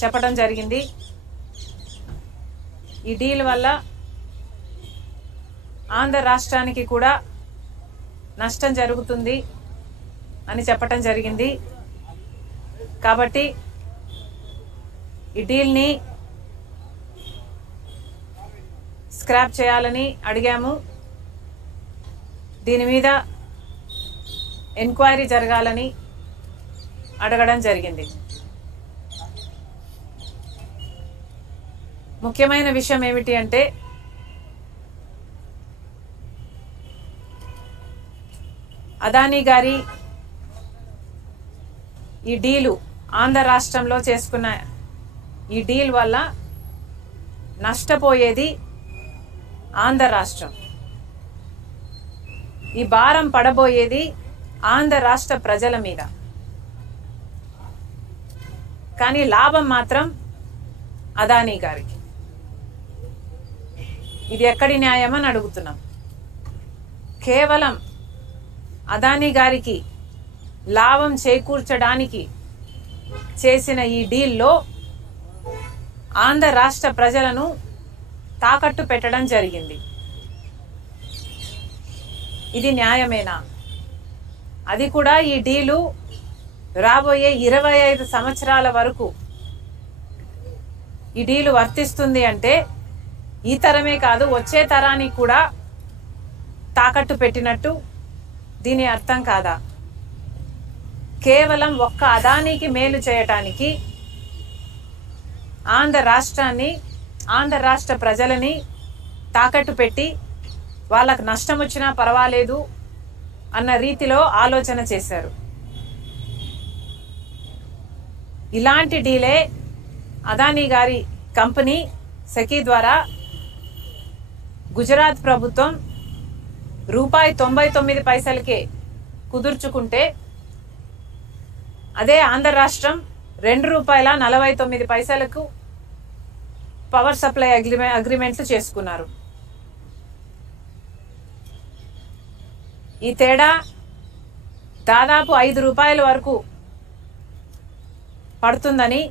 చెప్పడం జరిగింది. ఈ డీల్ వల్ల ఆంధ్ర రాష్ట్రానికి కూడా నష్టం జరుగుతుంది అని చెప్పడం జరిగింది. కాబట్టి ఈ డీల్ని స్క్రాప్ చేయాలని అడిగాము. దీని మీద ఎంక్వైరీ జరగాలని అడగడం జరిగింది. ముఖ్యమైన విషయం ఏమిటి అంటే అదానీ గారి ఈ డీలు ఆంధ్ర రాష్ట్రంలో చేసుకున్న ఈ డీల్ వల్ల నష్టపోయేది ఆంధ్ర రాష్ట్రం. ఈ భారం పడబోయేది ఆంధ్ర రాష్ట్ర ప్రజల మీద. కానీ లాభం మాత్రం అదానీ గారికి. ఇది ఎక్కడి న్యాయం అని అడుగుతున్నాం. కేవలం అదానీ గారికి లాభం చేకూర్చడానికి చేసిన ఈ డీల్లో ఆంధ్ర రాష్ట్ర ప్రజలను తాకట్టు పెట్టడం జరిగింది. ఇది న్యాయమేనా? అది కూడా ఈ డీలు రాబోయే 25 సంవత్సరాల వరకు ఈ డీలు వర్తిస్తుంది అంటే ఈ తరమే కాదు వచ్చే తరానికి కూడా తాకట్టు పెట్టినట్టు దీని అర్థం కాదా? కేవలం ఒక్క అదానీకి మేలు చేయటానికి ఆంధ్ర రాష్ట్రాన్ని ఆంధ్ర రాష్ట్ర ప్రజలని తాకట్టు పెట్టి వాళ్ళకు నష్టం వచ్చినా పర్వాలేదు అన్న రీతిలో ఆలోచన చేశారు. ఇలాంటి డీలే అదానీ గారి కంపెనీ సెకీ ద్వారా గుజరాత్ ప్రభుత్వం ₹99 కుదుర్చుకుంటే అదే ఆంధ్ర రాష్ట్రం ₹2.49 పవర్ సప్లై అగ్రిమెంట్లు చేసుకున్నారు. ఈ తేడా దాదాపు ₹5 వరకు పడుతుందని,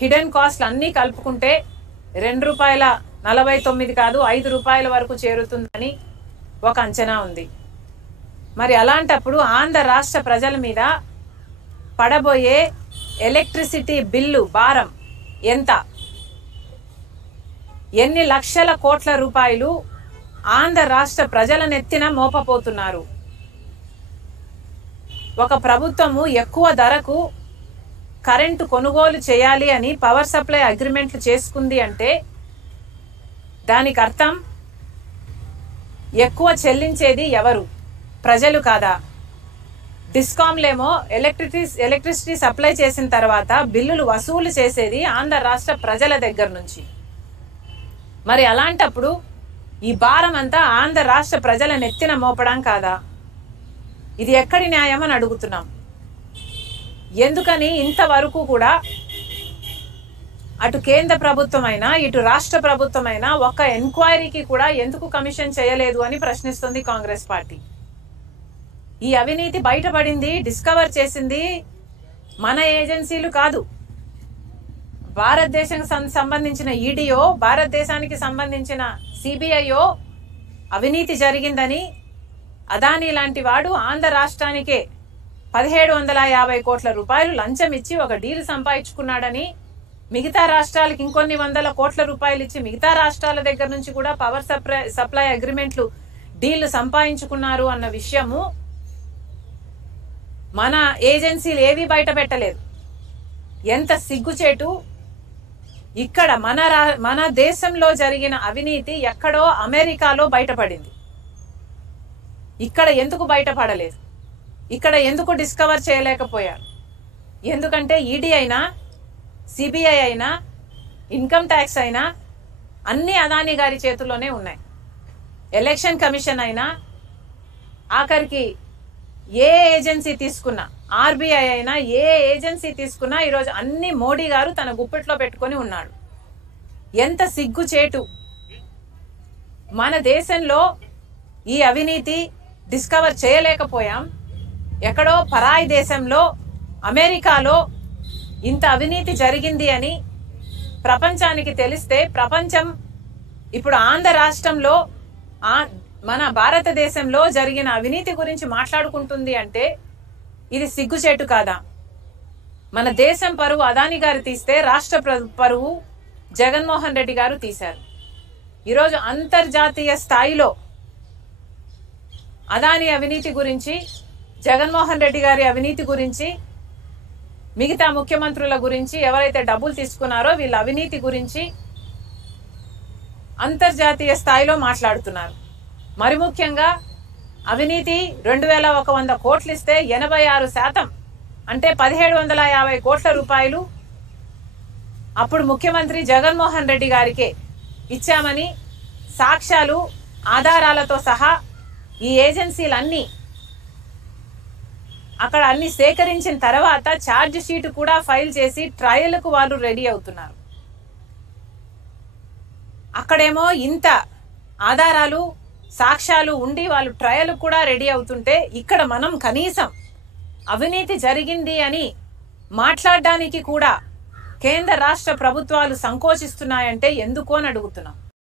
హిడెన్ కాస్ట్లు అన్నీ కలుపుకుంటే ₹2.49 కాదు ₹5 వరకు చేరుతుందని ఒక అంచనా ఉంది. మరి అలాంటప్పుడు ఆంధ్ర రాష్ట్ర ప్రజల మీద పడబోయే ఎలక్ట్రిసిటీ బిల్లు భారం ఎంత? ఎన్ని లక్షల కోట్ల రూపాయలు ఆంధ్ర రాష్ట్ర ప్రజల నెత్తిన మోపపోతున్నారు? ఒక ప్రభుత్వము ఎక్కువ ధరకు కరెంటు కొనుగోలు చేయాలి అని పవర్ సప్లై అగ్రిమెంట్లు చేసుకుంది అంటే దానికి అర్థం ఎక్కువ చెల్లించేది ఎవరు? ప్రజలు కాదా? డిస్కాంలేమో ఎలక్ట్రిసిటీ సప్లై చేసిన తర్వాత బిల్లులు వసూలు చేసేది ఆంధ్ర రాష్ట్ర ప్రజల దగ్గర నుంచి. మరి అలాంటప్పుడు ఈ భారం అంతా ఆంధ్ర రాష్ట్ర ప్రజల నెత్తిన మోపడం కాదా? ఇది ఎక్కడి న్యాయం అని అడుగుతున్నాం. ఎందుకని ఇంతవరకు కూడా అటు కేంద్ర ప్రభుత్వమైనా ఇటు రాష్ట్ర ప్రభుత్వమైనా ఒక్క ఎంక్వైరీకి కూడా ఎందుకు కమిషన్ చేయలేదు అని ప్రశ్నిస్తుంది కాంగ్రెస్ పార్టీ. ఈ అవినీతి బయటపడింది, డిస్కవర్ చేసింది మన ఏజెన్సీలు కాదు. భారతదేశానికి సంబంధించిన ఈడీఓ, భారతదేశానికి సంబంధించిన సిబిఐఓ అవినీతి జరిగిందని అదానీ లాంటి వాడు ఆంధ్ర రాష్ట్రానికే 1750 కోట్ల రూపాయలు లంచం ఇచ్చి ఒక డీల్ సంపాదించుకున్నాడని, మిగతా రాష్ట్రాలకు ఇంకొన్ని వందల కోట్ల రూపాయలు ఇచ్చి మిగతా రాష్ట్రాల దగ్గర నుంచి కూడా పవర్ సప్లై అగ్రిమెంట్లు డీళ్లు సంపాదించుకున్నారు అన్న విషయము మన ఏజెన్సీలు ఏవి బయట పెట్టలేదు. ఎంత సిగ్గుచేటు! ఇక్కడ మన దేశంలో జరిగిన అవినీతి ఎక్కడో అమెరికాలో బయటపడింది. ఇక్కడ ఎందుకు బయటపడలేదు? ఇక్కడ ఎందుకు డిస్కవర్ చేయలేకపోయారు? ఎందుకంటే ఈడీ అయినా, సిబిఐ అయినా, ఇన్కమ్ ట్యాక్స్ అయినా అన్ని అదానీ గారి చేతుల్లోనే ఉన్నాయి. ఎలక్షన్ కమిషన్ అయినా, ఆఖరికి ఏ ఏజెన్సీ తీసుకున్నా, ఆర్బీఐ అయినా ఏ ఏజెన్సీ తీసుకున్నా ఈరోజు అన్ని మోడీ గారు తన గుప్పెట్లో పెట్టుకొని ఉన్నాడు. ఎంత సిగ్గుచేటు! మన దేశంలో ఈ అవినీతి డిస్కవర్ చేయలేకపోయాం. ఎక్కడో పరాయి దేశంలో, అమెరికాలో ఇంత అవినీతి జరిగింది అని ప్రపంచానికి తెలిస్తే ప్రపంచం ఇప్పుడు ఆంధ్ర రాష్ట్రంలో మన భారతదేశంలో జరిగిన అవినీతి గురించి మాట్లాడుకుంటుంది అంటే ఇది సిగ్గుచేటు కాదా? మన దేశం పరువు అదాని గారు తీస్తే రాష్ట్ర పరువు జగన్మోహన్ రెడ్డి గారు తీశారు. ఈరోజు అంతర్జాతీయ స్థాయిలో అదాని అవినీతి గురించి, జగన్మోహన్ రెడ్డి గారి అవినీతి గురించి, మిగతా ముఖ్యమంత్రుల గురించి, ఎవరైతే డబ్బులు తీసుకున్నారో వీళ్ళ అవినీతి గురించి అంతర్జాతీయ స్థాయిలో మాట్లాడుతున్నారు. మరి ముఖ్యంగా అవినీతి 2100 కోట్లు ఇస్తే 86% అంటే 1750 కోట్ల రూపాయలు అప్పుడు ముఖ్యమంత్రి జగన్మోహన్ రెడ్డి గారికే ఇచ్చామని సాక్ష్యాలు ఆధారాలతో సహా ఈ ఏజెన్సీలన్నీ అక్కడ అన్ని సేకరించిన తర్వాత ఛార్జ్ షీట్ కూడా ఫైల్ చేసి ట్రయల్కు వాళ్ళు రెడీ అవుతున్నారు. అక్కడేమో ఇంత ఆధారాలు సాక్ష్యాలు ఉండి వాళ్ళు ట్రయల్ కూడా రెడీ అవుతుంటే ఇక్కడ మనం కనీసం అవినీతి జరిగింది అని మాట్లాడడానికి కూడా కేంద్ర రాష్ట్ర ప్రభుత్వాలు సంకోచిస్తున్నాయంటే ఎందుకు అని అడుగుతున్నాం.